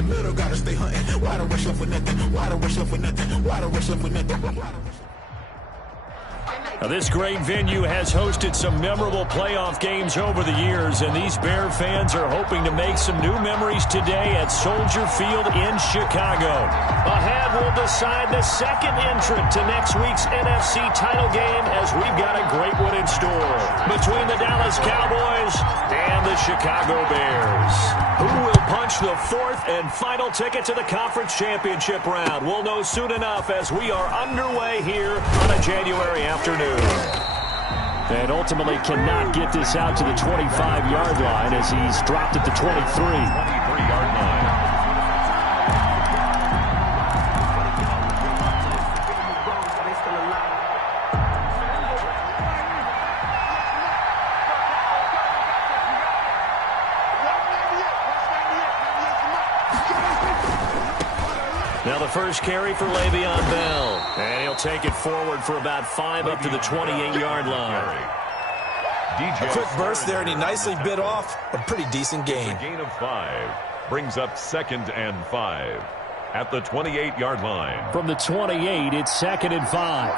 the middle, gotta stay hunting. Why the rush left with nothing? Why the rush left with nothing? Why the rush left with nothing? Now, this great venue has hosted some memorable playoff games over the years, and these Bear fans are hoping to make some new memories today at Soldier Field in Chicago. Ahead, we'll decide the second entrant to next week's NFC title game, as we've got a great one in store between the Dallas Cowboys and the Chicago Bears. Who will punch the fourth and final ticket to the conference championship round? We'll know soon enough as we are underway here on a January afternoon. And ultimately cannot get this out to the 25-yard line as he's dropped at the 23-yard line. Now the first carry for Le'Veon Bell. And he'll take it forward for about 5 up to the 28-yard line. A quick burst there, and he nicely bit off a pretty decent gain. A gain of 5 brings up 2nd and 5 at the 28-yard line. From the 28, it's 2nd and 5.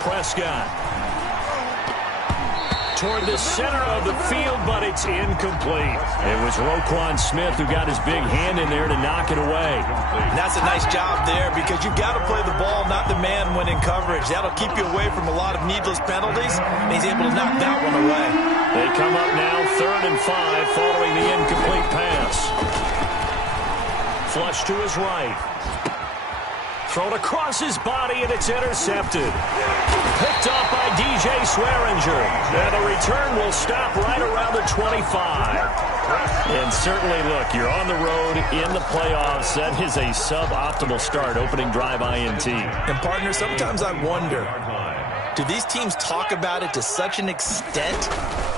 Prescott. Toward the center of the field, but it's incomplete. It was Roquan Smith who got his big hand in there to knock it away. And that's a nice job there, because you've got to play the ball, not the man when in coverage. That'll keep you away from a lot of needless penalties, and he's able to knock that one away. They come up now 3rd and 5 following the incomplete pass. Flush to his right. Thrown across his body, and it's intercepted. Picked off by DJ Swearinger. And the return will stop right around the 25. And certainly, look, you're on the road in the playoffs. That is a suboptimal start, opening drive INT. And, partner, sometimes I wonder, do these teams talk about it to such an extent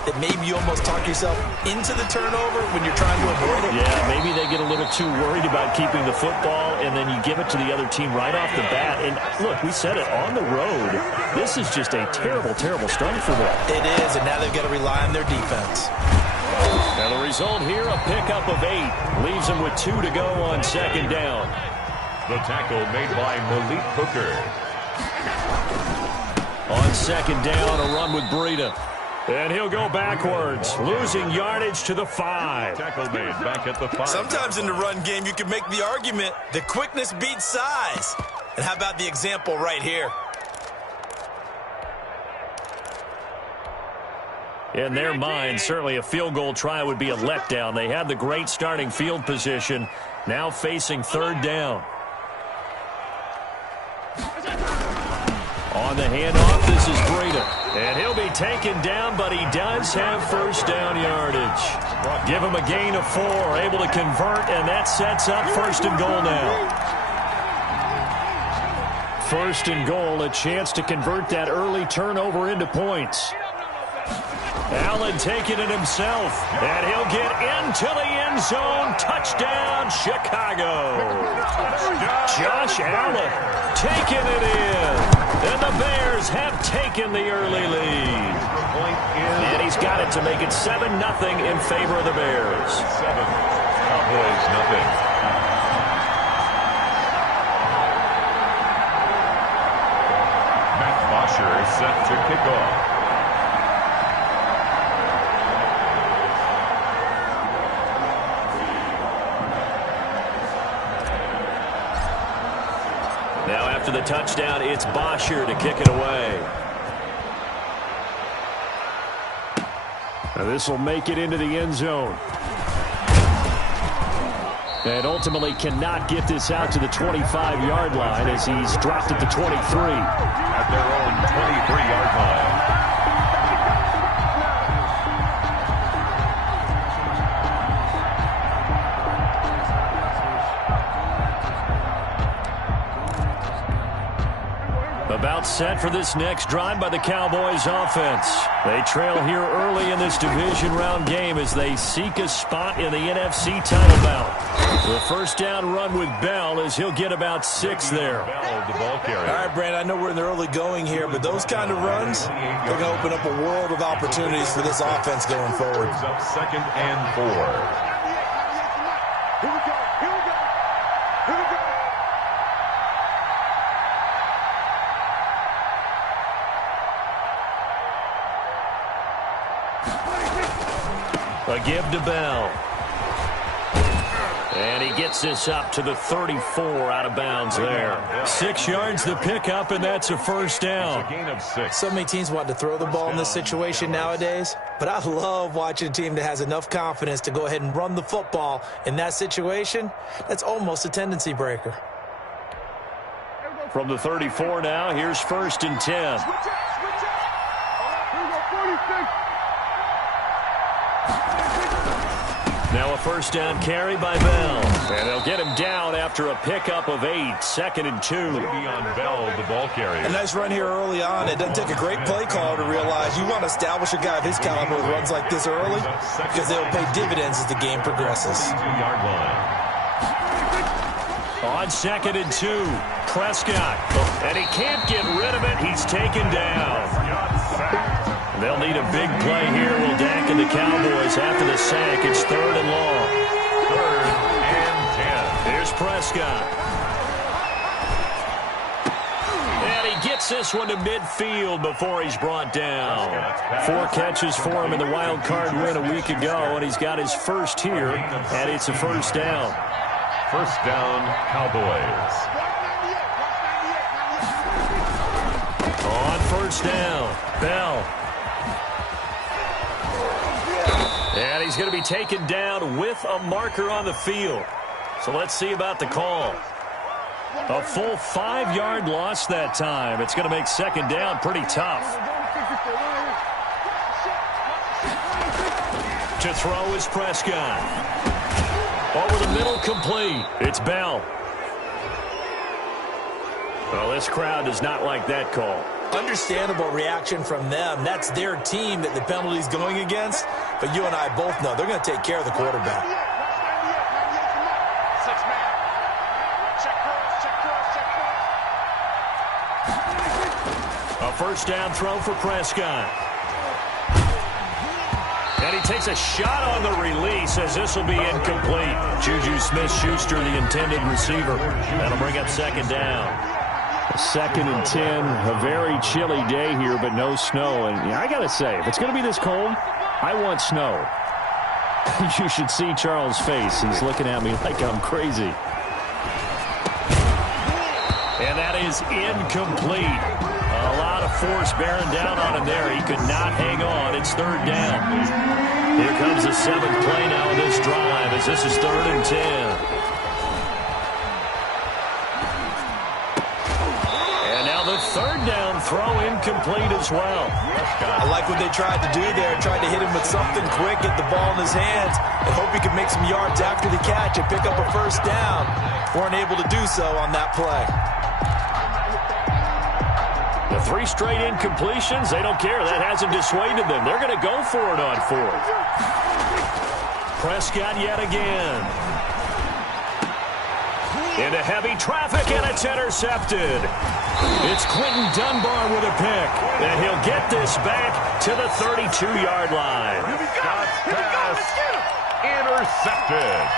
that maybe you almost talk yourself into the turnover when you're trying to avoid it? Yeah, maybe they get a little too worried about keeping the football, and then you give it to the other team right off the bat. And, look, we said it, on the road, this is just a terrible, terrible start for them. It is, and now they've got to rely on their defense. Now the result here, a pickup of 8. Leaves them with 2 to go on 2nd down. The tackle made by Malik Hooker. On 2nd down, a run with Breida. And he'll go backwards, losing yardage to the 5. Tackle made back at the 5. Sometimes in the run game, you can make the argument that quickness beats size. And how about the example right here? In their mind, certainly a field goal try would be a letdown. They had the great starting field position, now facing 3rd down. On the handoff, this is Breida. And he'll be taken down, but he does have 1st down yardage. Give him a gain of 4, able to convert, and that sets up 1st and goal now. 1st and goal, a chance to convert that early turnover into points. Allen taking it himself, and he'll get into the end zone. Touchdown, Chicago. Josh Allen taking it in. And the Bears have taken the early lead. And he's got it to make it 7-0 in favor of the Bears. 7. Cowboys, nothing. Matt Bosher is set to kick off. Now after the touchdown, it's Bosher to kick it away. Now this will make it into the end zone. And ultimately cannot get this out to the 25-yard line as he's dropped at the 23. At their own 23-yard line. About set for this next drive by the Cowboys offense. They trail here early in this division round game as they seek a spot in the NFC title bout. The first down run with Bell as he'll get about 6 there. All right, Brandon, I know we're in the early going here, but those kind of runs, they're going to open up a world of opportunities for this offense going forward. Up 2nd and 4. Here we go. A give to Bell. And he gets this up to the 34 out of bounds there. 6 yards the pickup, and that's a first down. A gain of 6. So many teams want to throw the ball in this situation nowadays, but I love watching a team that has enough confidence to go ahead and run the football in that situation. That's almost a tendency breaker. From the 34 now, here's 1st and 10. Switch up. Here we go, 46. Now a first down carry by Bell. And they'll get him down after a pickup of 8. 2nd and 2. On Bell, the ball carrier. A nice run here early on. It doesn't take a great play caller to realize you want to establish a guy of his caliber with runs like this early because they'll pay dividends as the game progresses. 2-yard line. On 2nd and 2, Prescott. And he can't get rid of it. He's taken down. They'll need a big play here. Will Dak and the Cowboys after the sack. It's 3rd and long. 3rd and 10. Here's Prescott. And he gets this one to midfield before he's brought down. 4 catches for him in the wild card win a week ago, and he's got his first here, and it's a first down. First down, Cowboys. On first down, Bell. And he's going to be taken down with a marker on the field. So let's see about the call. A full 5-yard loss that time. It's going to make 2nd down pretty tough. To throw is Prescott. Over the middle, complete. It's Bell. Well, this crowd does not like that call. Understandable reaction from them. That's their team that the penalty's going against. But you and I both know they're going to take care of the quarterback. A first down throw for Prescott. And he takes a shot on the release as this will be incomplete. Juju Smith-Schuster, the intended receiver. That'll bring up 2nd down. 2nd and 10, a very chilly day here, but no snow. And I got to say, if it's going to be this cold, I want snow. You should see Charles' face. He's looking at me like I'm crazy. And that is incomplete. A lot of force bearing down on him there. He could not hang on. It's 3rd down. Here comes the 7th play now of this drive as this is 3rd and 10. The 3rd down throw incomplete as well. I like what they tried to do there. Tried to hit him with something quick, get the ball in his hands, and hope he could make some yards after the catch and pick up a first down. Weren't able to do so on that play. The 3 straight incompletions, they don't care. That hasn't dissuaded them. They're going to go for it on 4th. Prescott yet again. Into heavy traffic, and it's intercepted. It's Quentin Dunbar with a pick, and he'll get this back to the 32-yard line. Pass intercepted.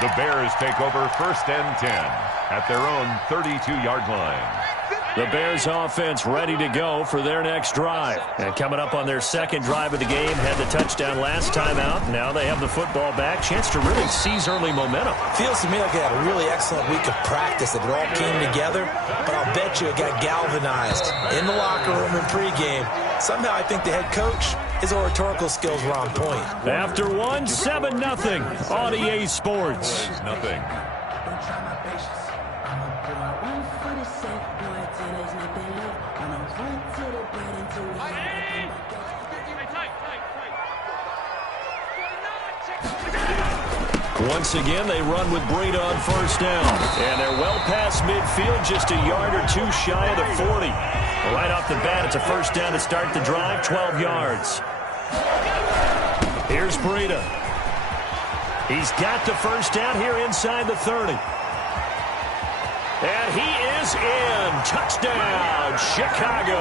The Bears take over 1st and 10 at their own 32-yard line. The Bears offense ready to go for their next drive. And coming up on their 2nd drive of the game, had the touchdown last time out. Now they have the football back. Chance to really seize early momentum. Feels to me like they had a really excellent week of practice, that it all came together. But I'll bet you it got galvanized in the locker room in pregame. Somehow I think the head coach, his oratorical skills were on point. After 7-0 on EA Sports. Nothing. Once again, they run with Breida on first down. And they're well past midfield, just a yard or two shy of the 40. Right off the bat, it's a first down to start the drive, 12 yards. Here's Breida. He's got the first down here inside the 30. And he is in. Touchdown, Chicago.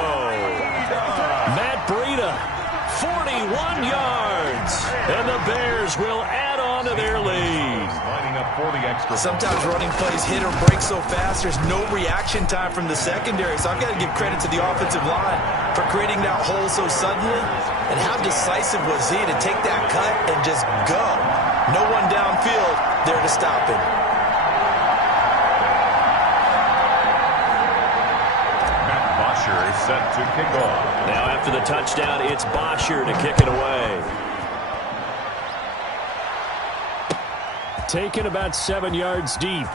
Matt Breida, 41 yards. And the Bears will add on to their lead. Lining up for the extra. Sometimes running plays hit or break so fast, there's no reaction time from the secondary. So I've got to give credit to the offensive line for creating that hole so suddenly. And how decisive was he to take that cut and just go? No one downfield there to stop him. Matt Bosher is set to kick off. Now after the touchdown, it's Bosher to kick it away. Taken about 7 yards deep.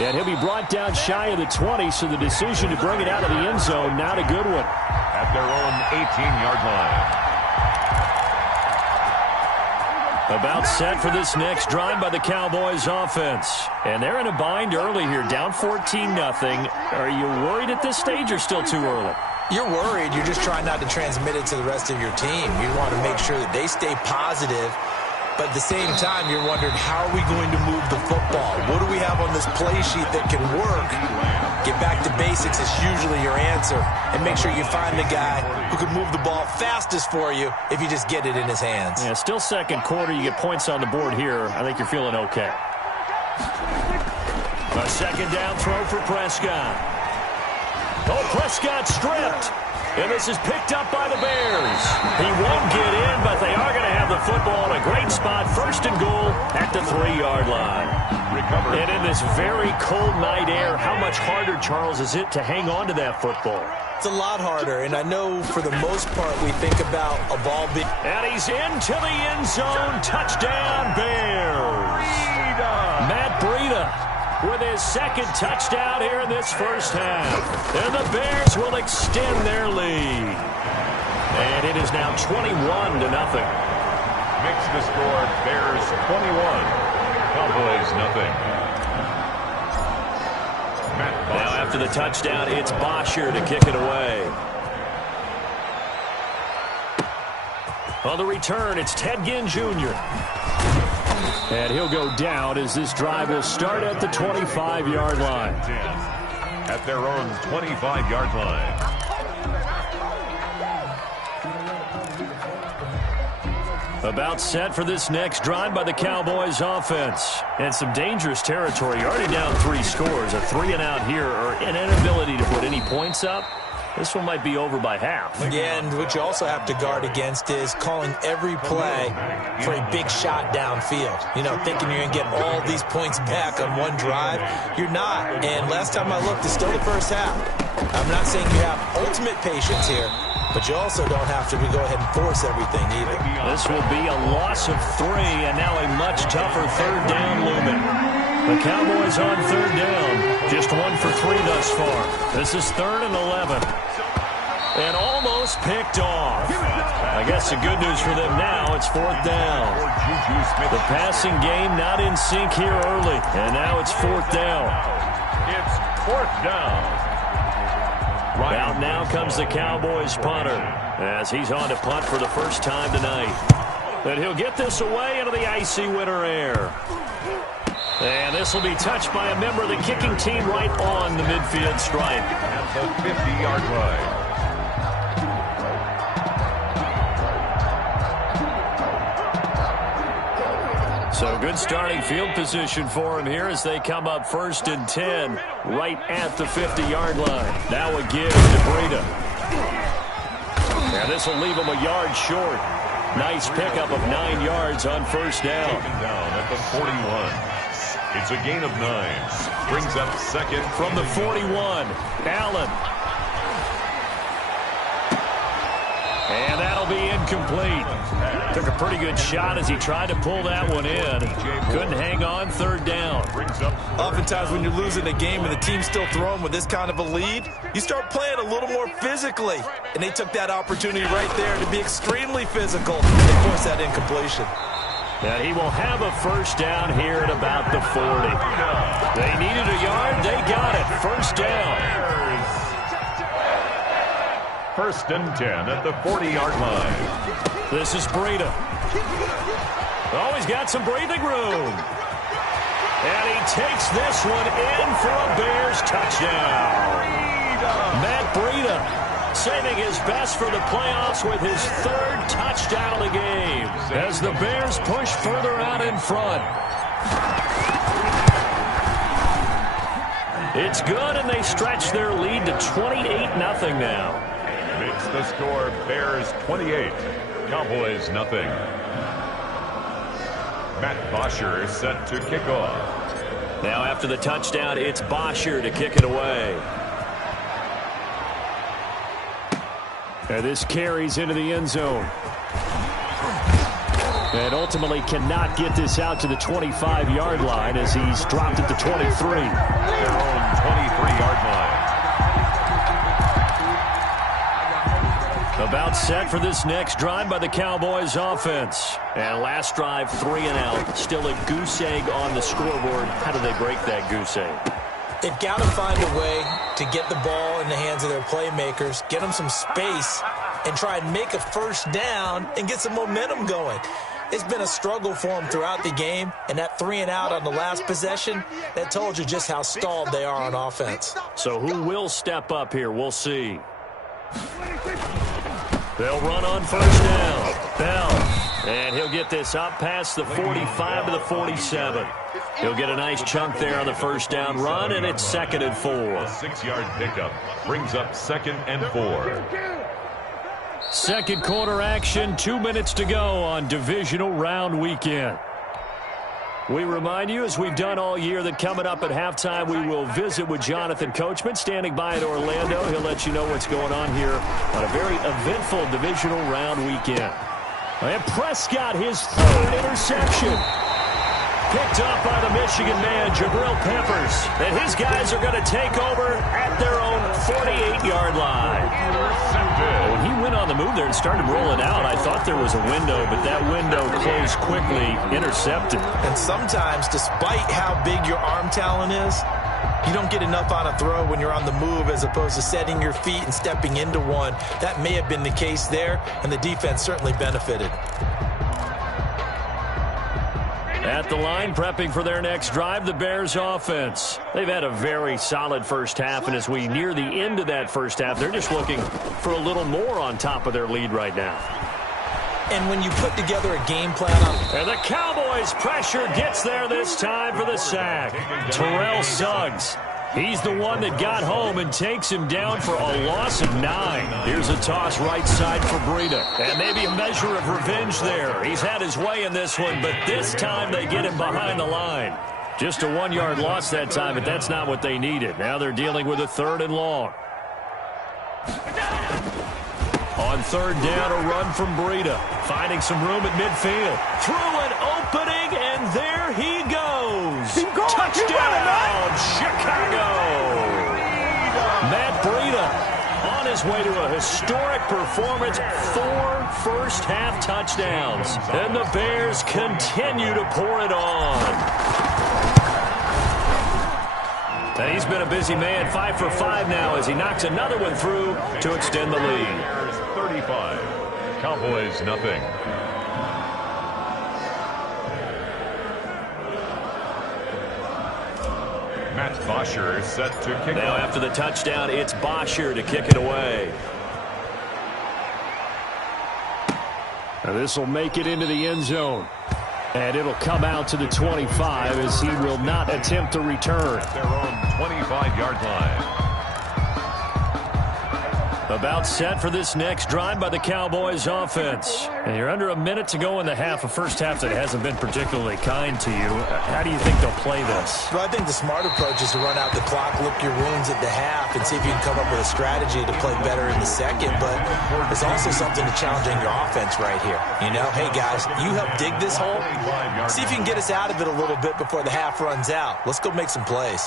And he'll be brought down shy of the 20, so the decision to bring it out of the end zone, not a good one. At their own 18-yard line. About set for this next drive by the Cowboys offense. And they're in a bind early here, down 14-0. Are you worried at this stage or still too early? You're worried. You're just trying not to transmit it to the rest of your team. You want to make sure that they stay positive. But at the same time, you're wondering, how are we going to move the football? What do we have on this play sheet that can work? Get back to basics is usually your answer. And make sure you find the guy who can move the ball fastest for you if you just get it in his hands. Yeah, still second quarter. You get points on the board here. I think you're feeling okay. A second down throw for Prescott. Oh, Prescott stripped. And this is picked up by the Bears. He won't get in, but they are going to have the football in a great spot. First and goal at the 3-yard line. Recovered. And in this very cold night air, how much harder, Charles, is it to hang on to that football? It's a lot harder, and I know for the most part we think about a ball being... And he's into the end zone. Touchdown, Bears. Matt Breida with his second touchdown here in this first half. And the Bears will extend their lead. And it is now 21-0. Makes the score Bears 21, Cowboys nothing. Now after the touchdown, it's Bosher to kick it away. On the return, it's Ted Ginn Jr. And he'll go down as this drive will start at the 25-yard line. At their own 25-yard line. About set for this next drive by the Cowboys offense. And some dangerous territory. You're already down 3 scores. A 3-and-out here, or an inability to put any points up. This one might be over by half. Yeah, and what you also have to guard against is calling every play for a big shot downfield. You know, thinking you're going to get all these points back on one drive. You're not. And last time I looked, it's still the first half. I'm not saying you have ultimate patience here, but you also don't have to go ahead and force everything either. This will be a loss of 3, and now a much tougher third down looming. The Cowboys on third down. Just 1 for 3 thus far. This is 3rd and 11. And almost picked off. I guess the good news for them now, it's 4th down. The passing game not in sync here early. And now it's 4th down. It's 4th down. Out now comes the Cowboys punter as he's on to punt for the first time tonight. And he'll get this away into the icy winter air. And this will be touched by a member of the kicking team right on the midfield stripe. At the 50-yard line. So good starting field position for him here as they come up 1st and 10 right at the 50-yard line. Now a give to Breida. And this will leave him a yard short. Nice pickup of 9 yards on first down. Taken down at the 41. It's a gain of 9. Brings up second. From the 41, Allen. And that'll be incomplete. Took a pretty good shot as he tried to pull that one in. Couldn't hang on 3rd down. Oftentimes when you're losing a game and the team's still throwing with this kind of a lead, you start playing a little more physically. And they took that opportunity right there to be extremely physical and force that incompletion. And he will have a first down here at about the 40. They needed a yard. They got it. First down. First and 10 at the 40-yard line. This is Breida. Oh, he's got some breathing room. And he takes this one in for a Bears touchdown. Matt Breida saving his best for the playoffs with his third touchdown of the game as the Bears push further out in front. It's good, and they stretch their lead to 28-0 now. Makes the score Bears 28, Cowboys nothing. Matt Bosher is set to kick off. Now after the touchdown, it's Bosher to kick it away. And this carries into the end zone. And ultimately cannot get this out to the 25-yard line as he's dropped at the 23. Their own 23-yard line. About set for this next drive by the Cowboys offense. And last drive, 3 and out. Still a goose egg on the scoreboard. How do they break that goose egg? They've got to find a way to get the ball in the hands of their playmakers, get them some space, and try and make a first down and get some momentum going. It's been a struggle for them throughout the game, and that 3 and out on the last possession, that told you just how stalled they are on offense. So who will step up here? We'll see. They'll run on first down. Bell. And he'll get this up past the 45 to the 47. He'll get a nice chunk there on the first down run, and it's 2nd and 4. A 6-yard pickup brings up 2nd and 4. Second quarter action, 2 minutes to go on divisional round weekend. We remind you, as we've done all year, that coming up at halftime, we will visit with Jonathan Coachman, standing by at Orlando. He'll let you know what's going on here on a very eventful divisional round weekend. And Prescott, his third interception. Picked up by the Michigan man, Jabril Peppers. And his guys are going to take over at their own 48-yard line. When he went on the move there and started rolling out, I thought there was a window, but that window closed quickly, intercepted. And sometimes, despite how big your arm talent is, you don't get enough on a throw when you're on the move as opposed to setting your feet and stepping into one. That may have been the case there, and the defense certainly benefited. At the line, prepping for their next drive, the Bears offense. They've had a very solid first half, and as we near the end of that first half, they're just looking for a little more on top of their lead right now. And when you put together a game plan on... And the Cowboys pressure gets there this time for the sack. Terrell Suggs. He's the one that got home and takes him down for a loss of 9. Here's a toss right side for Breida. And maybe a measure of revenge there. He's had his way in this one, but this time they get him behind the line. Just a 1-yard loss that time, but that's not what they needed. Now they're dealing with a 3rd and long. On 3rd down, a run from Breida. Finding some room at midfield. Through an opening, and there he goes. Touchdown, Chicago. Matt Breida on his way to a historic performance. 4 first-half touchdowns. And the Bears continue to pour it on. And he's been a busy man, 5 for 5 now as he knocks another one through to extend the lead. 35, Cowboys nothing. Matt Bosher is set to kick now off. After the touchdown, it's Bosher to kick it away. Now this will make it into the end zone. And it'll come out to the 25 as he will not attempt to return. At their own 25-yard line. About set for this next drive by the Cowboys offense. And you're under a minute to go in the half, a first half that hasn't been particularly kind to you. How do you think they'll play this? Well, I think the smart approach is to run out the clock, lick your wounds at the half, and see if you can come up with a strategy to play better in the second. But there's also something to challenge in your offense right here. You know, hey, guys, you help dig this hole. See if you can get us out of it a little bit before the half runs out. Let's go make some plays.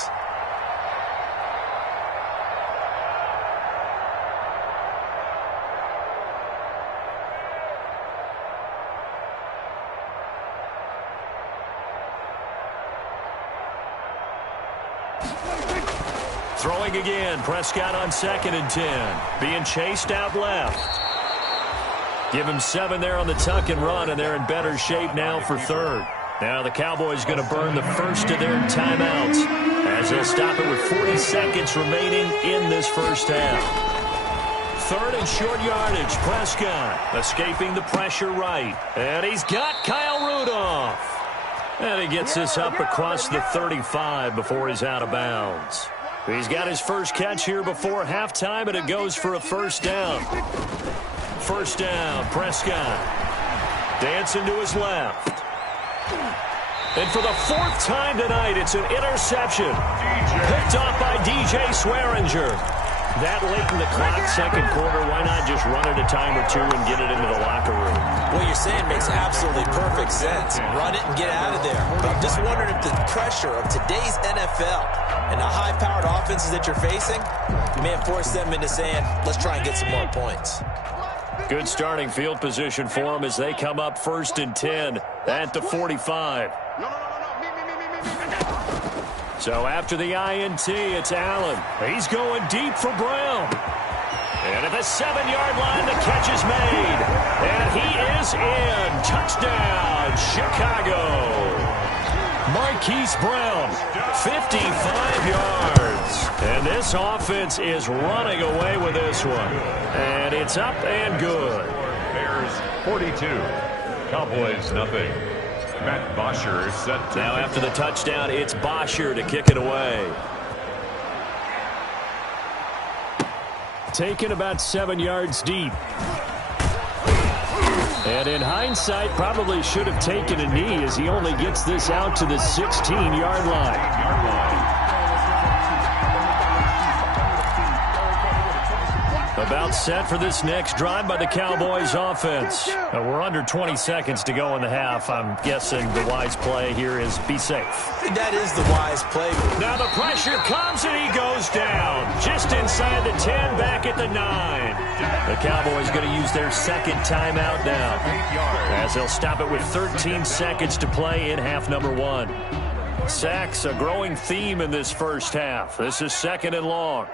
Throwing again. Prescott on 2nd and 10. Being chased out left. Give him 7 there on the tuck and run, and they're in better shape now for 3rd. Now the Cowboys going to burn the first of their timeouts as they'll stop it with 40 seconds remaining in this first half. 3rd and short yardage. Prescott escaping the pressure right. And he's got Kyle Rudolph. And he gets this up across the 35 before he's out of bounds. He's got his first catch here before halftime, and it goes for a first down. First down, Prescott. Dancing to his left. And for the 4th time tonight, it's an interception. Picked off by DJ Swearinger. That late in the clock, 2nd quarter, why not just run it a time or two and get it into the locker room? What you're saying makes absolutely perfect sense. Run it and get out of there. But I'm just wondering if the pressure of today's NFL and the high-powered offenses that you're facing may have forced them into saying, let's try and get some more points. Good starting field position for them as they come up 1st and 10 at the 45. So after the INT, it's Allen. He's going deep for Brown. And at the 7-yard line, the catch is made. And he is in. Touchdown, Chicago. Marquise Brown, 55 yards. And this offense is running away with this one. And it's up and good. Bears 42. Cowboys nothing. Matt Bosher set to now after the touchdown, it's Bosher to kick it away. Taken about 7 yards deep. And in hindsight, probably should have taken a knee as he only gets this out to the 16-yard line. About set for this next drive by the Cowboys offense. We're under 20 seconds to go in the half. I'm guessing the wise play here is be safe. That is the wise play. Now the pressure comes and he goes down. Just inside the 10, back at the 9. The Cowboys going to use their 2nd timeout now, as they'll stop it with 13 seconds to play in half number 1. Sacks, a growing theme in this first half. This is 2nd and long.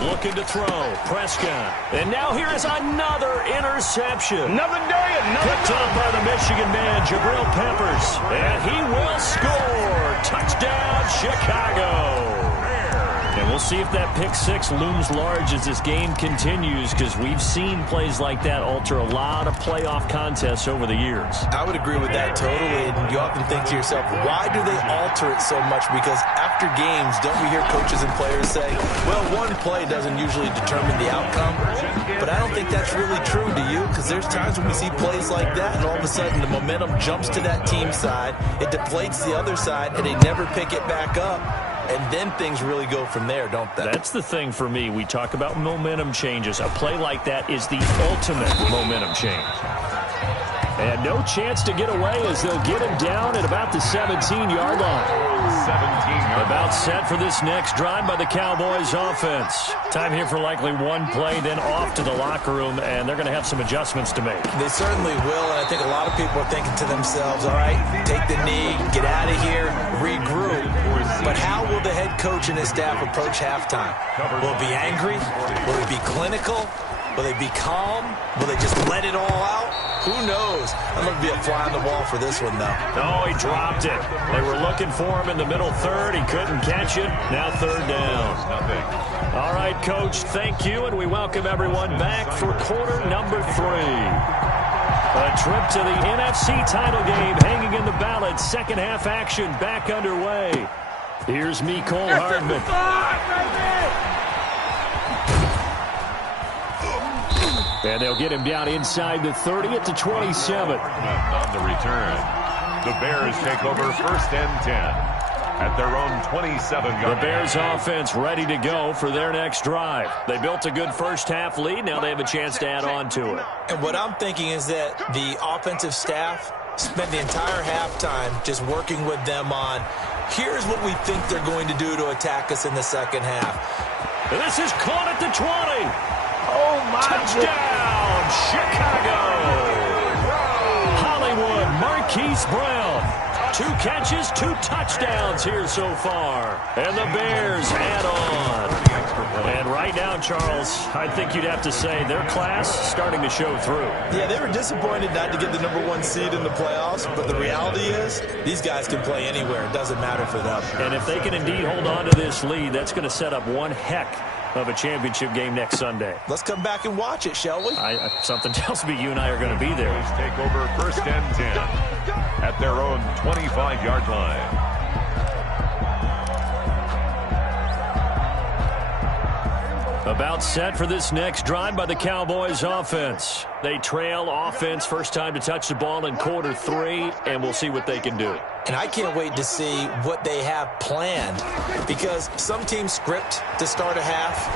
Looking to throw. Prescott. And now here is another interception. Another day, another Picked up by the Michigan man, Jabril Peppers. And he will score. Touchdown, Chicago. And we'll see if that pick 6 looms large as this game continues, because we've seen plays like that alter a lot of playoff contests over the years. I would agree with that totally. And you often think to yourself, why do they alter it so much? Because after games, don't we hear coaches and players say, well, one play doesn't usually determine the outcome. But I don't think that's really true, do you? Because there's times when we see plays like that, and all of a sudden the momentum jumps to that team side. It deflates the other side, and they never pick it back up. And then things really go from there, don't they? That's the thing for me. We talk about momentum changes. A play like that is the ultimate momentum change. And no chance to get away as they'll get him down at about the 17-yard line. 17-yard. About set for this next drive by the Cowboys offense. Time here for likely one play, then off to the locker room, and they're going to have some adjustments to make. They certainly will, and I think a lot of people are thinking to themselves, all right, take the knee, get out of here, regroup. But how will the head coach and his staff approach halftime? Will it be angry? Will it be clinical? Will they be calm? Will they just let it all out? Who knows? I'm going to be a fly on the wall for this one, though. Oh, he dropped it. They were looking for him in the middle third. He couldn't catch it. Now 3rd down. All right, Coach, thank you, and we welcome everyone back for quarter number 3. A trip to the NFC title game hanging in the balance. Second half action back underway. Here's Mecole Hardman. And they'll get him down inside the 30 at the 27. On the return, the Bears take over 1st and 10 at their own 27-yard. The Bears offense ready to go for their next drive. They built a good first half lead. Now they have a chance to add on to it. And what I'm thinking is that the offensive staff spent the entire halftime just working with them on, here's what we think they're going to do to attack us in the second half. And this is caught at the 20. Oh, my Touchdown, Chicago! Hollywood, Marquise Brown. 2 catches, 2 touchdowns here so far. And the Bears add on. And right now, Charles, I think you'd have to say their class starting to show through. Yeah, they were disappointed not to get the #1 seed in the playoffs, but the reality is these guys can play anywhere. It doesn't matter for them. And if they can indeed hold on to this lead, that's going to set up one heck of a championship game next Sunday. Let's come back and watch it, shall we? Something tells me you and I are going to be there. Let's take over 1st and 10 at their own 25-yard line. About set for this next drive by the Cowboys offense. They trail offense, first time to touch the ball in quarter 3, and we'll see what they can do. And I can't wait to see what they have planned, because some teams script to start a half.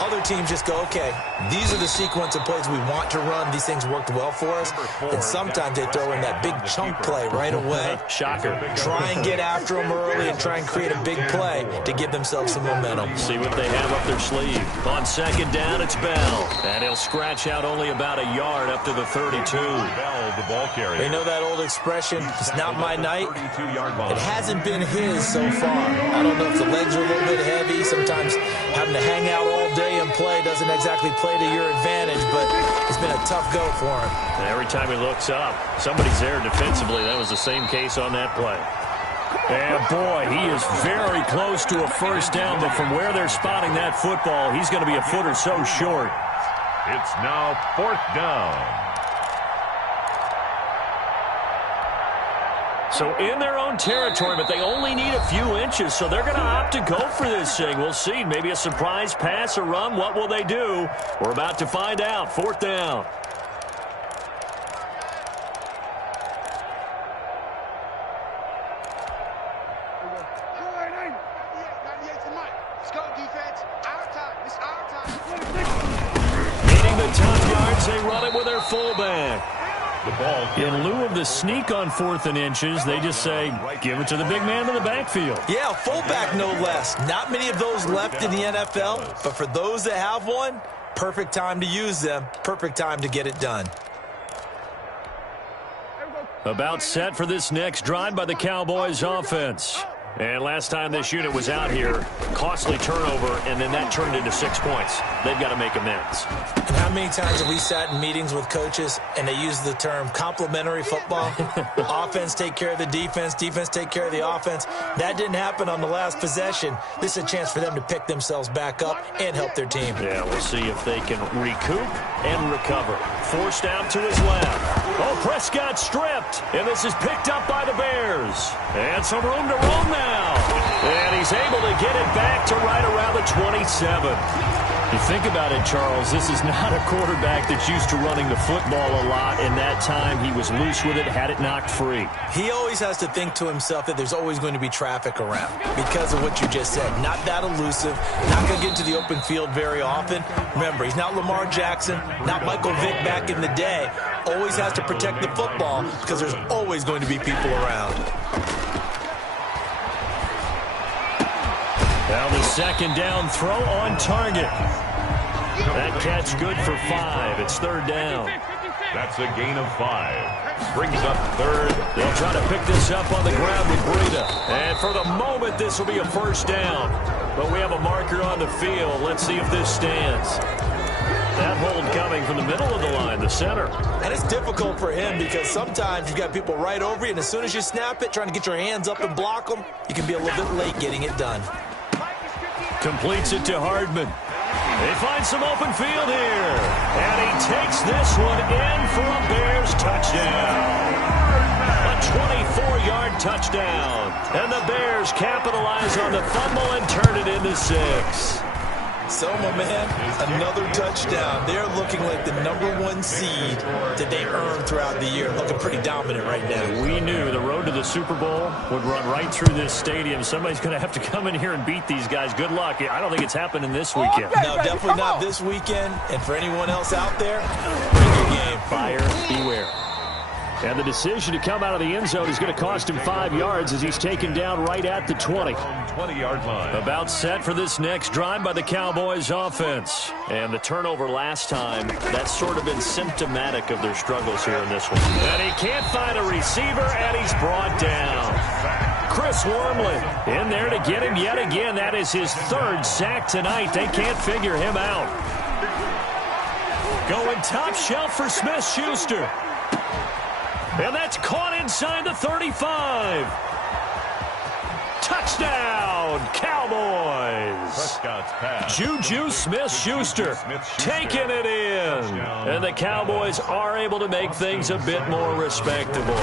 Other teams just go, okay, these are the sequence of plays we want to run. These things worked well for us. And sometimes they throw in that big chunk play right away. Shocker. Try and get after them early and try and create a big play to give themselves some momentum. See what they have up their sleeve. On 2nd down, it's Bell. And he'll scratch out only about a yard up to the 32. Bell, the ball carrier. You know that old expression, it's not my night? It hasn't been his so far. I don't know if the legs are a little bit heavy. Sometimes having to hang out all day and play doesn't exactly play to your advantage, but it's been a tough go for him. And every time he looks up, somebody's there defensively. That was the same case on that play. And boy, he is very close to a first down, but from where they're spotting that football, he's going to be a foot or so short. It's now 4th down. So in their own territory, but they only need a few inches, so they're going to opt to go for this thing. We'll see. Maybe a surprise pass or run. What will they do? We're about to find out. 4th down. Needing the top yards, they run it with their fullback. In lieu of the sneak on 4th and inches, they just say, give it to the big man in the backfield. Yeah, fullback no less. Not many of those left in the NFL, but for those that have one, perfect time to use them. Perfect time to get it done. About set for this next drive by the Cowboys offense. And last time this unit was out here, costly turnover, and then that turned into 6 points. They've got to make amends. And how many times have we sat in meetings with coaches and they use the term complementary football? Offense take care of the defense, defense take care of the offense. That didn't happen on the last possession. This is a chance for them to pick themselves back up and help their team. Yeah, we'll see if they can recoup and recover. Forced out to his left. Oh, Prescott stripped, and this is picked up by the Bears. And some room to roam now. And he's able to get it back to right around the 27. You think about it, Charles, this is not a quarterback that's used to running the football a lot. In that time, he was loose with it, had it knocked free. He always has to think to himself that there's always going to be traffic around because of what you just said. Not that elusive, not going to get into the open field very often. Remember, he's not Lamar Jackson, not Michael Vick back in the day. Always has to protect the football because there's always going to be people around. Now the 2nd down throw on target. That catch good for 5. It's 3rd down. That's a gain of 5. Brings up 3rd. They'll try to pick this up on the ground with Breida. And for the moment, this will be a first down. But we have a marker on the field. Let's see if this stands. That hold coming from the middle of the line, the center. And it's difficult for him because sometimes you've got people right over you, and as soon as you snap it, trying to get your hands up and block them, you can be a little bit late getting it done. Completes it to Hardman. They find some open field here. And he takes this one in for a Bears touchdown. A 24-yard touchdown. And the Bears capitalize on the fumble and turn it into 6. So, my man, another touchdown. They're looking like the #1 seed that they earned throughout the year. Looking pretty dominant right now. We knew the road to the Super Bowl would run right through this stadium. Somebody's going to have to come in here and beat these guys. Good luck. I don't think it's happening this weekend. No, definitely not this weekend. And for anyone else out there, bring your game. Fire, beware. And the decision to come out of the end zone is going to cost him 5 yards as he's taken down right at the 20. 20-yard line. About set for this next drive by the Cowboys offense. And the turnover last time, that's sort of been symptomatic of their struggles here in this one. And he can't find a receiver, and he's brought down. Chris Wormley in there to get him yet again. That is his 3rd sack tonight. They can't figure him out. Going top shelf for Smith-Schuster. And that's caught inside the 35. Touchdown, Cowboys. Prescott's pass. Juju Smith-Schuster taking it in. And the Cowboys are able to make things a bit more respectable.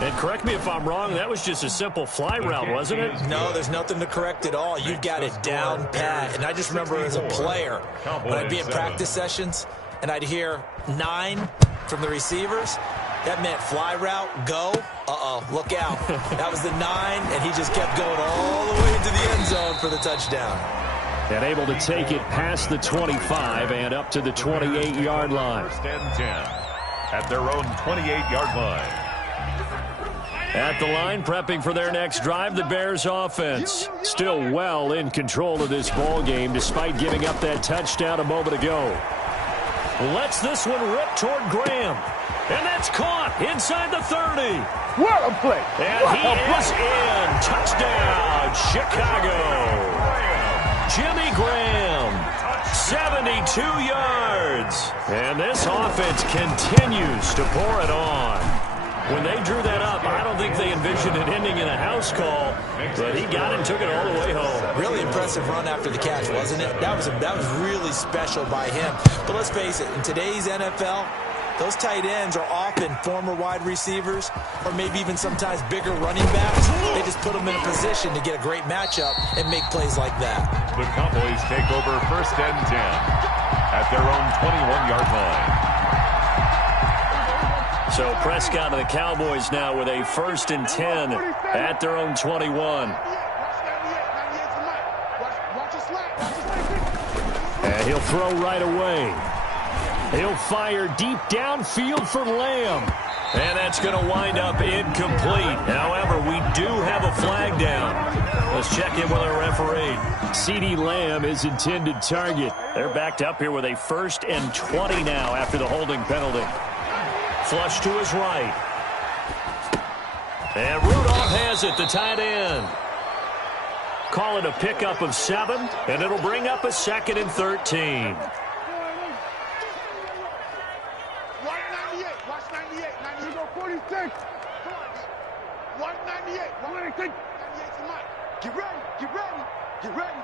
And correct me if I'm wrong, that was just a simple fly route, wasn't it? No, there's nothing to correct at all. You've got it down pat. And I just remember as a player, when I'd be in practice sessions and I'd hear 9 from the receivers, that meant fly route, go. Look out. That was the 9, and he just kept going all the way into the end zone for the touchdown. And able to take it past the 25 and up to the 28-yard line. 1st and 10 at their own 28-yard line. At the line, prepping for their next drive, the Bears offense still well in control of this ball game despite giving up that touchdown a moment ago. Lets this one rip toward Graham. And that's caught inside the 30. What a play. And he is in. Touchdown, Chicago. Jimmy Graham, 72 yards. And this offense continues to pour it on. When they drew that up, I don't think they envisioned it ending in a house call, but he got it and took it all the way home. Really impressive run after the catch, wasn't it? That was really special by him. But let's face it, in today's NFL, those tight ends are often former wide receivers or maybe even sometimes bigger running backs. They just put them in a position to get a great matchup and make plays like that. The Cowboys take over 1st and 10 at their own 21-yard line. So Prescott and the Cowboys now with a 1st and 10 at their own 21. And he'll throw right away. He'll fire deep downfield for Lamb. And that's going to wind up incomplete. However, we do have a flag down. Let's check in with our referee. CeeDee Lamb is intended target. They're backed up here with a 1st and 20 now after the holding penalty. Flush to his right. And Rudolph has it, the tight end. Call it a pickup of 7, and it'll bring up a 2nd and 13. 198. Watch 98. 98. Go 46. 198. 198. 98 to Mike. Get ready. Get ready. Get ready.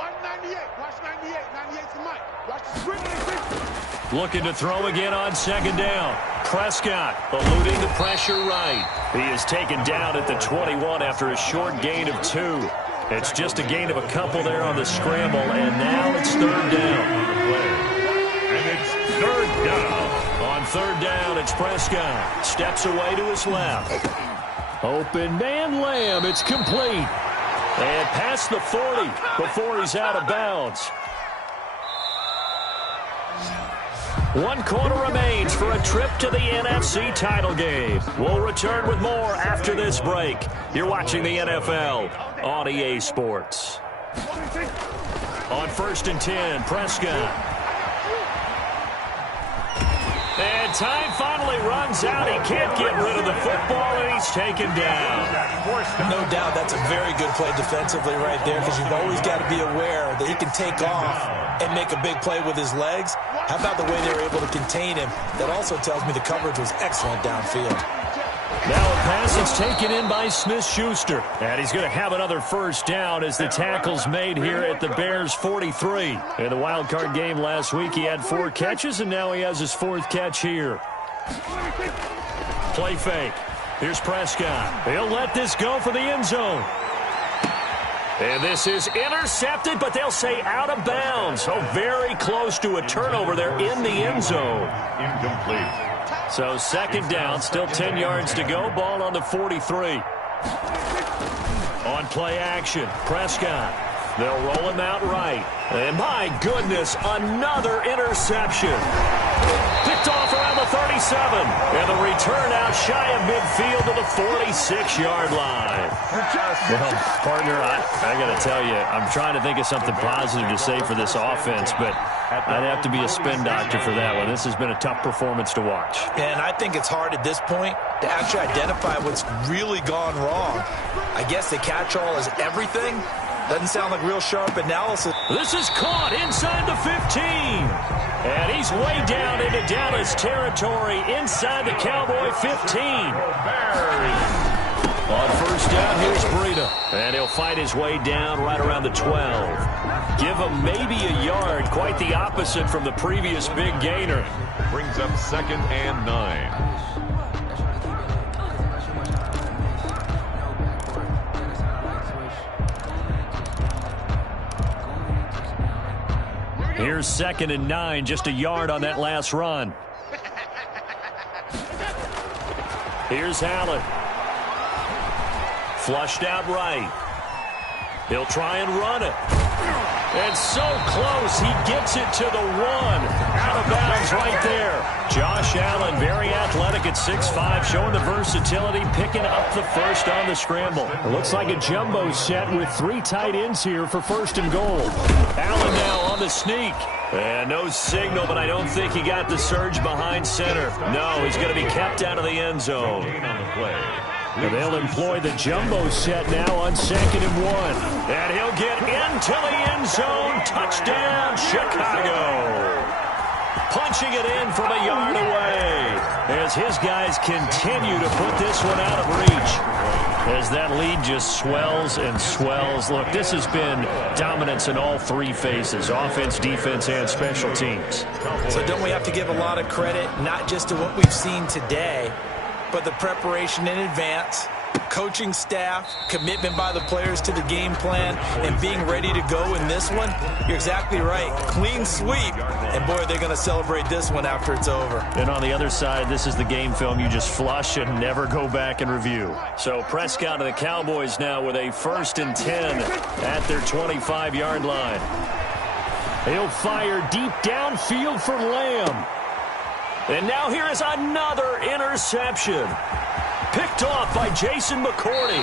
198. Watch 98. 98 to Mike. Watch the sprint. Looking to throw again on 2nd down. Prescott eluding the pressure right. He is taken down at the 21 after a short gain of 2. It's just a gain of a couple there on the scramble, and now it's 3rd down. And it's 3rd down. On 3rd down, it's Prescott. Steps away to his left. Open man Lamb. It's complete. And past the 40 before he's out of bounds. 1 quarter remains for a trip to the NFC title game. We'll return with more after this break. You're watching the NFL on EA Sports. On 1st and 10, Prescott. And time finally runs out. He can't get rid of the football, and he's taken down. No doubt that's a very good play defensively right there, because you've always got to be aware that he can take off and make a big play with his legs. How about the way they were able to contain him? That also tells me the coverage was excellent downfield. Now a pass that's taken in by Smith-Schuster. And he's going to have another 1st down as the tackle's made here at the Bears' 43. In the wild card game last week, he had 4 catches, and now he has his 4th catch here. Play fake. Here's Prescott. He'll let this go for the end zone. And this is intercepted, but they'll say out of bounds. So very close to a turnover there in the end zone. Incomplete. So 2nd down, still 10 yards to go. Ball on the 43. On play action, Prescott They'll roll him out right. And my goodness, another interception. Picked off around the 37. And the return out shy of midfield to the 46-yard line. Well, partner, I got to tell you, I'm trying to think of something positive to say for this offense, but I'd have to be a spin doctor for that one. This has been a tough performance to watch. And I think it's hard at this point to actually identify what's really gone wrong. I guess the catch-all is everything. Doesn't sound like real sharp analysis. This is caught inside the 15. And he's way down into Dallas territory inside the Cowboy 15. On first down, here's Breida. And he'll fight his way down right around the 12. Give him maybe a yard. Quite the opposite from the previous big gainer. Brings up 2nd and 9. Here's 2nd and 9, just a yard on that last run. Here's Allen. Flushed out right. He'll try and run it. And so close, he gets it to the 1. Out of bounds right there. Josh Allen, very athletic at 6'5", showing the versatility, picking up the first on the scramble. It looks like a jumbo set with 3 tight ends here for 1st and goal. Allen now on the sneak. And no signal, but I don't think he got the surge behind center. No, he's going to be kept out of the end zone. And they'll employ the jumbo set now on 2nd and 1. And he'll get into the end zone. Touchdown, Chicago. Punching it in from a yard away as his guys continue to put this one out of reach. As that lead just swells and swells. Look, this has been dominance in all 3 phases, offense, defense, and special teams. So don't we have to give a lot of credit, not just to what we've seen today, but the preparation in advance, coaching staff, commitment by the players to the game plan, and being ready to go in this one? You're exactly right. Clean sweep. And, boy, they're going to celebrate this one after it's over. And on the other side, this is the game film you just flush and never go back and review. So Prescott and the Cowboys now with a 1st and 10 at their 25-yard line. He'll fire deep downfield for Lamb. And now here is another interception. Picked off by Jason McCourty.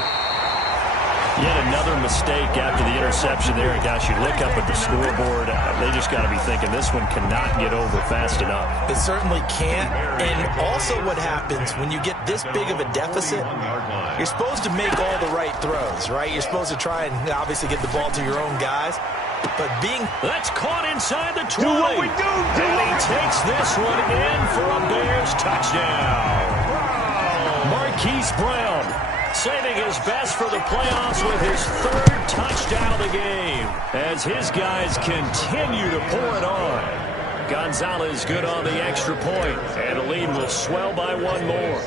Yet another mistake after the interception there. And gosh, you look up at the scoreboard, they just got to be thinking this one cannot get over fast enough. It certainly can't. And also what happens when you get this big of a deficit, you're supposed to make all the right throws, right? You're supposed to try and obviously get the ball to your own guys. But that's caught inside the 20. Do what we do. And he takes this one in for a Bears touchdown. Marquise Brown saving his best for the playoffs with his 3rd touchdown of the game as his guys continue to pour it on. Gonzalez good on the extra point, and the lead will swell by 1 more.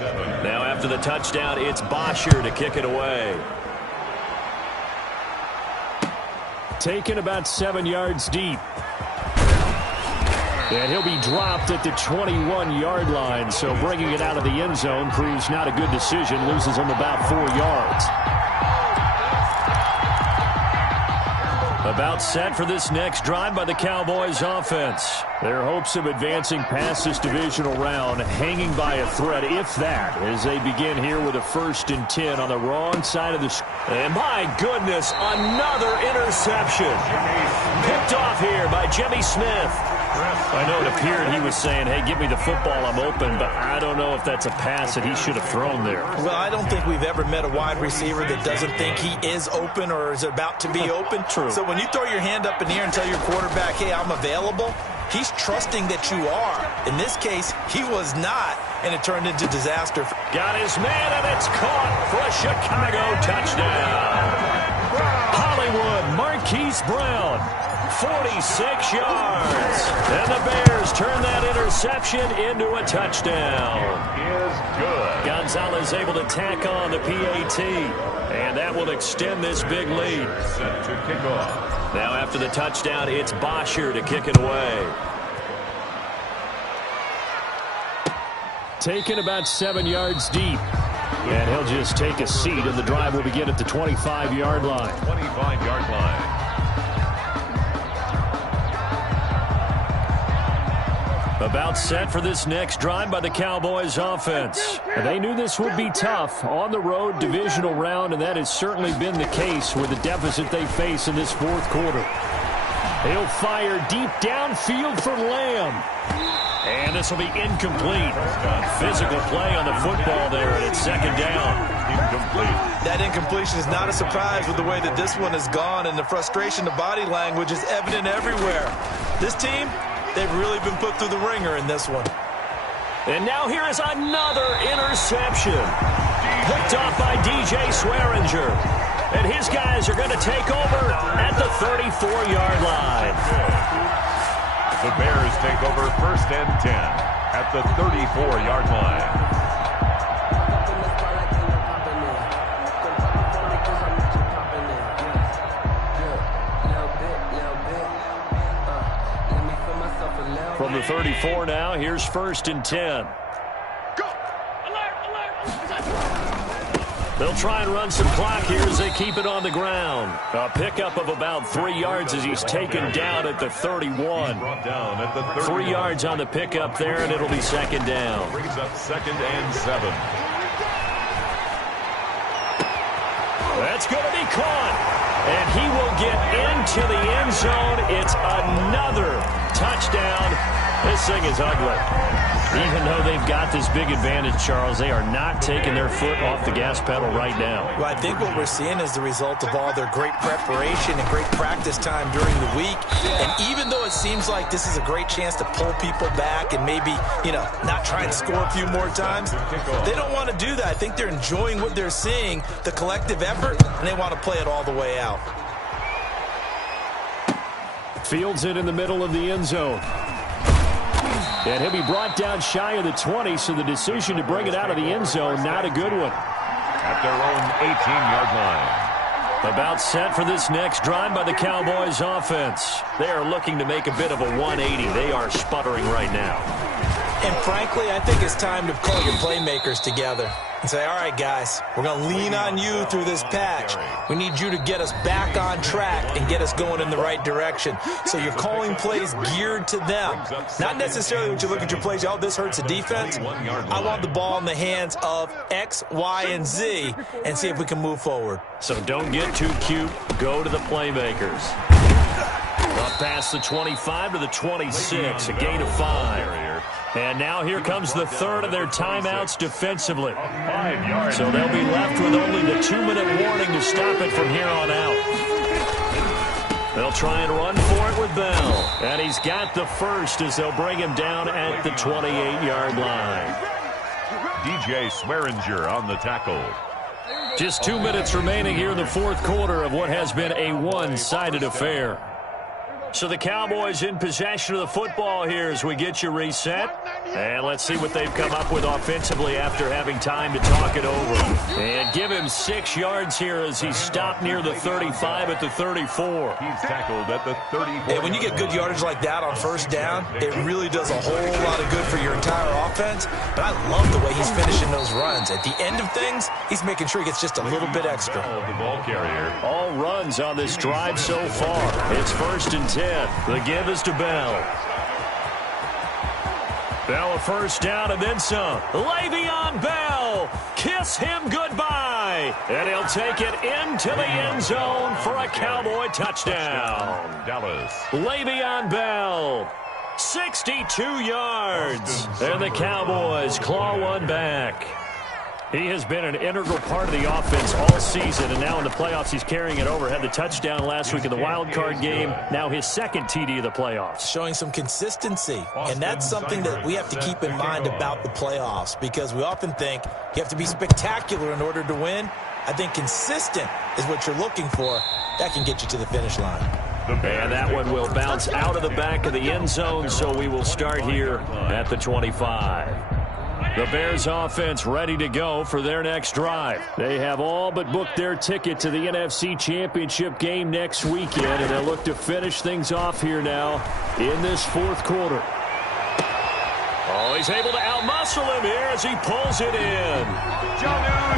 Now after the touchdown, it's Bosher to kick it away. Taken about 7 yards deep. And he'll be dropped at the 21-yard line, so bringing it out of the end zone proves not a good decision, loses him about 4 yards. About set for this next drive by the Cowboys offense. Their hopes of advancing past this divisional round hanging by a thread, if that, as they begin here with a 1st and 10 on the wrong side of the... And my goodness, another interception. Picked off here by Jimmy Smith. I know it appeared he was saying, hey, give me the football, I'm open, but I don't know if that's a pass that he should have thrown there. Well, I don't think we've ever met a wide receiver that doesn't think he is open or is about to be open. True. So when you throw your hand up in the air and tell your quarterback, hey, I'm available, he's trusting that you are. In this case, he was not, and it turned into disaster. Got his man, and it's caught for a Chicago touchdown. Hollywood, Marquise Brown. 46 yards. And the Bears turn that interception into a touchdown. Is good. Gonzalez able to tack on the PAT. And that will extend this big lead. Set to kick off. Now after the touchdown, it's Bosher to kick it away. Taken about 7 yards deep. And he'll just take a seat, and the drive will begin at the 25-yard line. 25-yard line. About set for this next drive by the Cowboys offense. They knew this would be tough on the road divisional round, and that has certainly been the case with the deficit they face in this fourth quarter. He'll fire deep downfield for Lamb. And this will be incomplete. Physical play on the football there, and it's second down. Incomplete. That incompletion is not a surprise with the way that this one has gone, and the frustration, the body language is evident everywhere. This team, they've really been put through the ringer in this one. And now here is another interception. Picked off by DJ Swearinger. And his guys are going to take over at the 34-yard line. The Bears take over first and 10 at the 34-yard line. From the 34 now, here's first and 10. They'll try and run some clock here as they keep it on the ground. A pickup of about 3 yards as he's taken down at the 31. 3 yards on the pickup there, and it'll be second down. Brings up second and 7. That's going to be caught. And he will get into the end zone. It's another touchdown. This thing is ugly. Even though they've got this big advantage, Charles, they are not taking their foot off the gas pedal right now. Well, I think what we're seeing is the result of all their great preparation and great practice time during the week. And even though it seems like this is a great chance to pull people back and maybe, not try and score a few more times, they don't want to do that. I think they're enjoying what they're seeing, the collective effort, and they want to play it all the way out. Fields it in the middle of the end zone. And he'll be brought down shy of the 20, so the decision to bring it out of the end zone, not a good one. At their own 18-yard line. About set for this next drive by the Cowboys offense. They are looking to make a bit of a 180. They are sputtering right now. And frankly, I think it's time to call your playmakers together and say, all right, guys, we're going to lean on you through this patch. We need you to get us back on track and get us going in the right direction. So you're calling plays geared to them. Not necessarily when you look at your plays, oh, this hurts the defense. I want the ball in the hands of X, Y, and Z and see if we can move forward. So don't get too cute. Go to the playmakers. Up past the 25 to the 26, a gain of 5. And now here comes the third of their timeouts defensively. So they'll be left with only the 2-minute warning to stop it from here on out. They'll try and run for it with Bell. And he's got the first as they'll bring him down at the 28-yard line. DJ Swearinger on the tackle. Just 2 minutes remaining here in the fourth quarter of what has been a one-sided affair. So the Cowboys in possession of the football here as we get you reset. And let's see what they've come up with offensively after having time to talk it over. And give him 6 yards here as he's stopped near the 35 at the 34. He's tackled at the 34. And when you get good yardage like that on first down, it really does a whole lot of good for your entire offense. But I love the way he's finishing those runs. At the end of things, he's making sure he gets just a little bit extra. The ball carrier. All runs on this drive so far. It's first and 10. The give is to Bell. Bell a first down and then some. Le'Veon Bell. Kiss him goodbye. And he'll take it into the end zone for a Cowboy touchdown. Dallas. Le'Veon Bell. 62 yards. And the Cowboys claw one back. He has been an integral part of the offense all season, and now in the playoffs he's carrying it over. Had the touchdown last week in the wild card game. Now his second TD of the playoffs. Showing some consistency, and that's something that we have to keep in mind about the playoffs because we often think you have to be spectacular in order to win. I think consistent is what you're looking for. That can get you to the finish line. And that one will bounce out of the back of the end zone, so we will start here at the 25. The Bears offense ready to go for their next drive. They have all but booked their ticket to the NFC Championship game next weekend, and they'll look to finish things off here now in this fourth quarter. Oh, he's able to outmuscle him here as he pulls it in.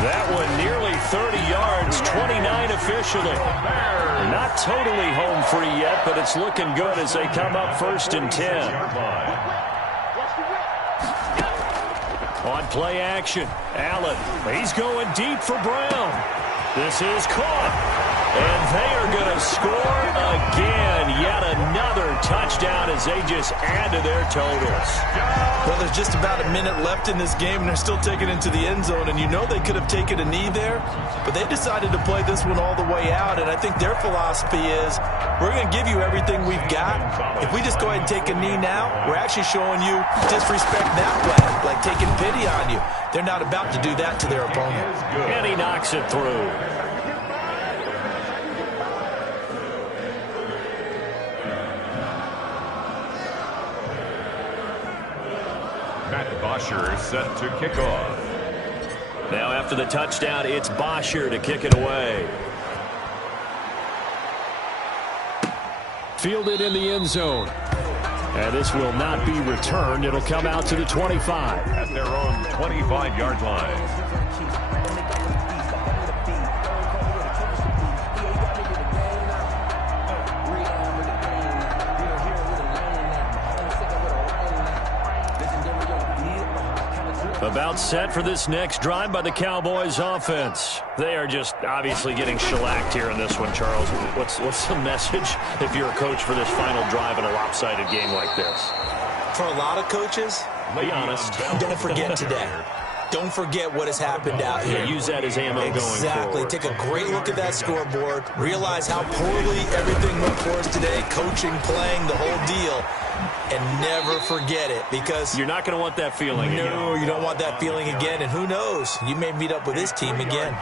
That one nearly 30 yards, 29 officially. Not totally home free yet, but it's looking good as they come up first and 10. On play action, Allen. He's going deep for Brown. This is caught. And they are going to score again. Yet another touchdown as they just add to their totals. Well, there's just about a minute left in this game, and they're still taking it into the end zone. And you know they could have taken a knee there, but they decided to play this one all the way out. And I think their philosophy is, we're going to give you everything we've got. If we just go ahead and take a knee now, we're actually showing you disrespect that way, like taking pity on you. They're not about to do that to their opponent. And he knocks it through. Bosher set to kick off. Now after the touchdown, it's Bosher to kick it away. Fielded in the end zone. And this will not be returned. It'll come out to the 25. At their own 25-yard line. About set for this next drive by the Cowboys offense. They are just obviously getting shellacked here in this one, Charles. What's the message if you're a coach for this final drive in a lopsided game like this? For a lot of coaches, be honest. Don't forget today. Don't forget what has happened out here. Yeah, use that as ammo going forward. Exactly. Take a great look at that scoreboard. Realize how poorly everything went for us today. Coaching, playing, the whole deal. And never forget it, because you're not going to want that feeling again. No, you don't want that feeling again. And who knows? You may meet up with this team again.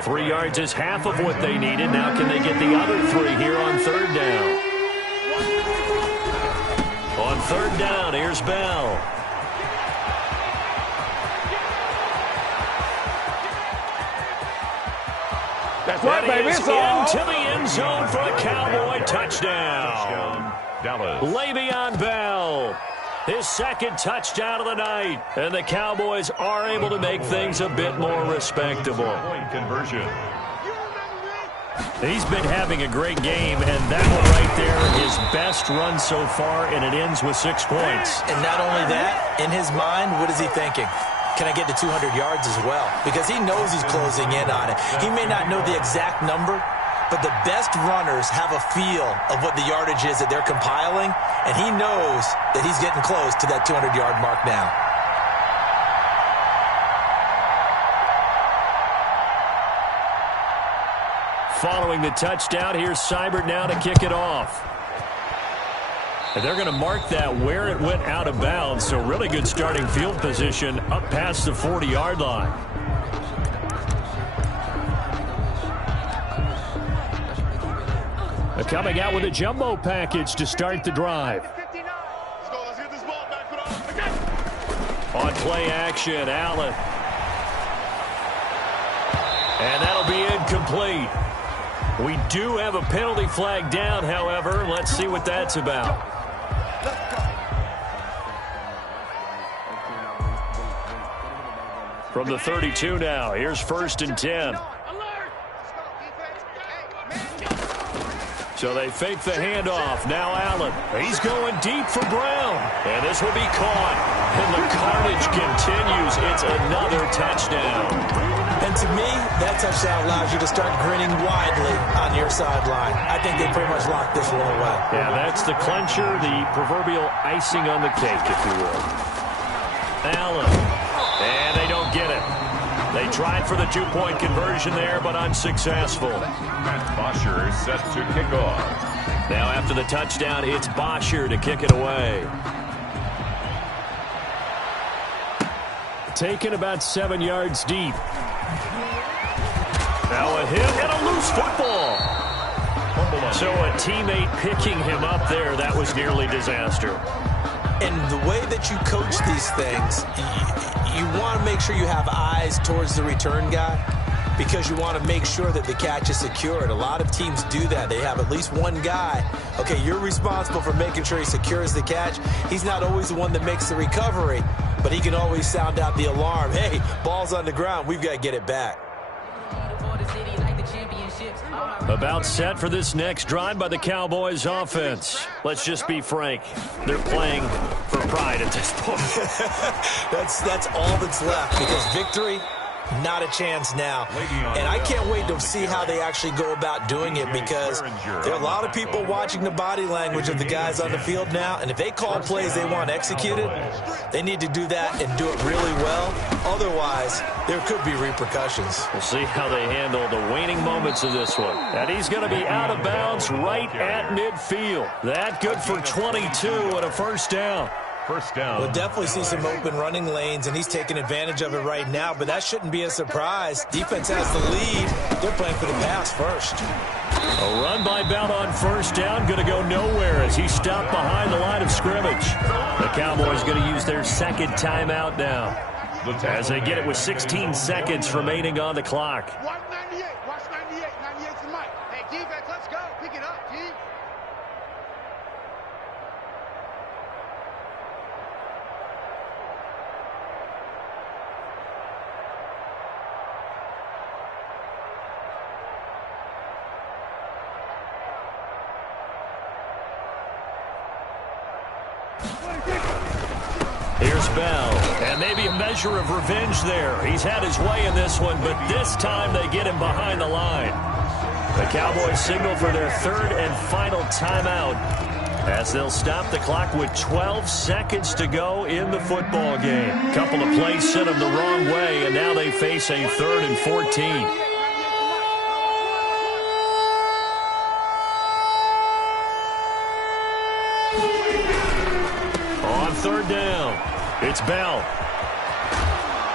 3 yards is half of what they needed. Now can they get the other 3 here on third down? On third down, here's Bell. That's right, baby. It's into the end zone for a Cowboy touchdown. Dallas. Le'Veon Bell, his second touchdown of the night. And the Cowboys are able to make things a bit more respectable. Point conversion. He's been having a great game, and that one right there, his best run so far, and it ends with 6 points. And not only that, in his mind, what is he thinking? Can I get to 200 yards as well? Because he knows he's closing in on it. He may not know the exact number, but the best runners have a feel of what the yardage is that they're compiling, and he knows that he's getting close to that 200-yard mark now. Following the touchdown, here's Seibert now to kick it off. And they're going to mark that where it went out of bounds, so really good starting field position up past the 40-yard line. Coming out with a jumbo package to start the drive. On play action, Allen. And that'll be incomplete. We do have a penalty flag down, however. Let's see what that's about. From the 32 now, here's 1st and 10. So they fake the handoff. Now Allen. He's going deep for Brown. And this will be caught. And the carnage continues. It's another touchdown. And to me, that touchdown allows you to start grinning widely on your sideline. I think they pretty much locked this one away. Yeah, that's the clincher, the proverbial icing on the cake, if you will. Allen. And they don't get it. They tried for the 2-point conversion there, but unsuccessful. Bosher set to kick off. Now after the touchdown, it's Bosher to kick it away. Taken about 7 yards deep. Now a hit and a loose football. So a teammate picking him up there, that was nearly disaster. And the way that you coach these things, you want to make sure you have eyes towards the return guy, because you want to make sure that the catch is secured. A lot of teams do that. They have at least one guy. Okay, you're responsible for making sure he secures the catch. He's not always the one that makes the recovery, but he can always sound out the alarm. Hey, ball's on the ground. We've got to get it back. About set for this next drive by the Cowboys offense. Let's just be frank. They're playing for pride at this point. That's all that's left, because victory, not a chance now. And I can't wait to see how they actually go about doing it, because there are a lot of people watching the body language of the guys on the field now, and if they call plays they want executed, they need to do that and do it really well. Otherwise, there could be repercussions. We'll see how they handle the waning moments of this one. And he's going to be out of bounds right at midfield. That good for 22 and a first down. First down. We'll definitely see some open running lanes, and he's taking advantage of it right now, but that shouldn't be a surprise. Defense has the lead. They're playing for the pass first. A run by Bell on first down, going to go nowhere as he stopped behind the line of scrimmage. The Cowboys going to use their second timeout now, as they get it with 16 seconds remaining on the clock. Watch 98. Watch 98. 98's the mic. Hey, defense, let's go. Pick it up, G. Here's Bell, and maybe a measure of revenge there. He's had his way in this one, but this time they get him behind the line. The Cowboys signal for their third and final timeout, as they'll stop the clock with 12 seconds to go in the football game. Couple of plays sent them the wrong way, and now they face a 3rd and 14. On third down, it's Bell.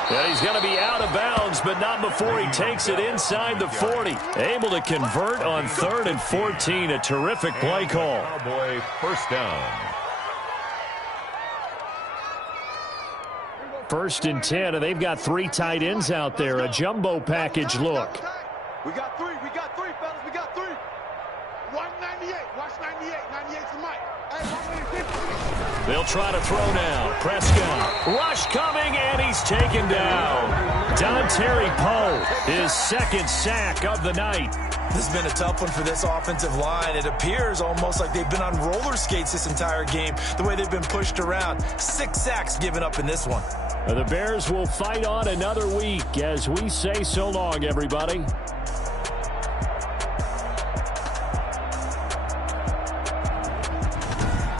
And he's going to be out of bounds, but not before he takes it inside the 40. Able to convert on 3rd and 14. A terrific play call. Cowboy first down. 1st and 10, and they've got 3 tight ends out there. A jumbo package look. We got 3. We got 3, fellas. We got 3. 198. Watch 98. 98's the mic. They'll try to throw now. Prescott. Rush coming, and he's taken down. Dontari Poe, his 2nd sack of the night. This has been a tough one for this offensive line. It appears almost like they've been on roller skates this entire game, the way they've been pushed around. 6 sacks given up in this one. The Bears will fight on another week as we say so long, everybody.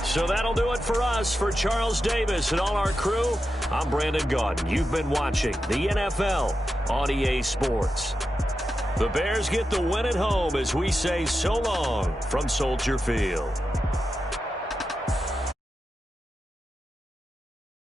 So that'll do it for us. For Charles Davis and all our crew, I'm Brandon Gaudin. You've been watching the NFL on EA Sports. The Bears get the win at home as we say so long from Soldier Field.